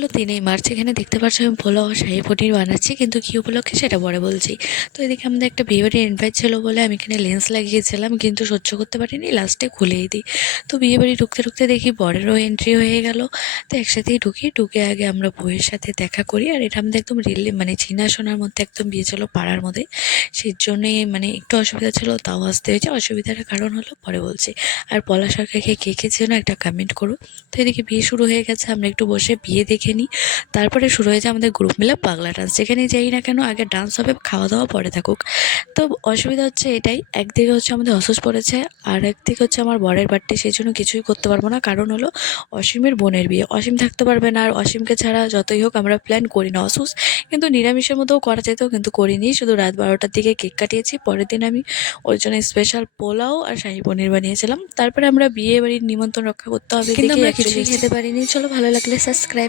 গেল 3 মার্চ। এখানে দেখতে পাচ্ছ আমি পোলাও আর শাহী পনির বানাচ্ছি, কিন্তু কী উপলক্ষে সেটা পরে বলছি। তো এদিকে আমাদের একটা বিয়ে বাড়ির ইনভাইট ছিল বলে আমি এখানে লেন্স লাগিয়েছিলাম, কিন্তু সহ্য করতে পারিনি, লাস্টে খুলেই দিই। তো বিয়ে বাড়ি ঢুকতে ঢুকতে দেখি বরেরও এন্ট্রি হয়ে গেল। তো একসাথেই ঢুকে আগে আমরা বউয়ের সাথে দেখা করি। আর এটা আমাদের একদম মানে চিনাশোনার মধ্যে একদম বিয়ে ছিল পাড়ার মধ্যে, সেই জন্যই একটু অসুবিধা ছিল, তাও আসতে হয়েছে। অসুবিধার কারণ হলো পরে বলছি। আর পলা সরকারকে কে কে ছিল একটা কমেন্ট করো। তো এদিকে বিয়ে শুরু হয়ে গেছে, আমরা একটু বসে বিয়ে দেখে নিই। তারপরে শুরু হয়েছে আমাদের গ্রুপ মিলে পাগলা ডান্স। যেখানে যাই না কেন আগে ডান্স হবে, খাওয়া দাওয়া পরে থাকুক। তো অসুবিধা হচ্ছে এটাই, একদিকে হচ্ছে আমাদের অসুস পড়েছে, আর একদিকে হচ্ছে আমার বরের বার্থডে, সেই জন্য কিছুই করতে পারবো না। কারণ হলো অসীমের বোনের বিয়ে, অসীম থাকতে পারবে না। আর অসীমকে ছাড়া যতই হোক আমরা প্ল্যান করি না অসুস, কিন্তু নিরামিষের মধ্যেও করা যেত, কিন্তু করিনি। শুধু রাত 12টার দিকে কেক কাটিয়েছি। পরের দিন আমি ওর জন্য স্পেশাল পোলাও আর শাহী পনির বানিয়েছিলাম। তারপরে আমরা বিয়ে বাড়ির নিমন্ত্রণ রক্ষা করতে হবে কিন্তু দেখে আমরা অ্যাকচুয়ালি কিছুই খেতে পারিনি। চলো, ভালো লাগলে সাবস্ক্রাইব।